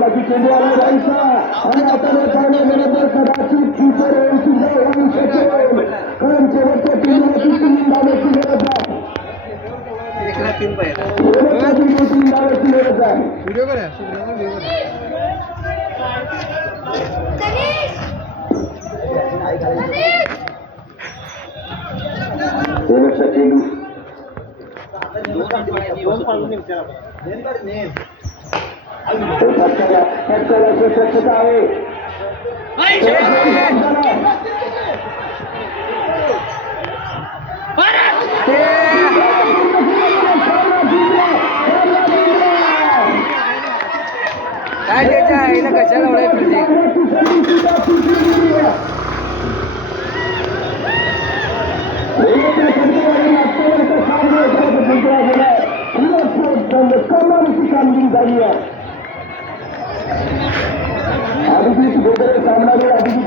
बाकी चेंडू आला जायचा आणि आता पाण्याबरोबर कदाचित फ्युचर सुद्धा होऊ शकेल कारण शेवटच्या टीमला तीन धावांची गरज आहे. तीन धावांची गरज आहे. शेवटचा चेंडू स्वच्छता आहे. काय त्याच्या आईला कशाला उडाय पाहिजे. कामगिरी झाली आहे. अभिजित गोदरे सामनावीर अभिजित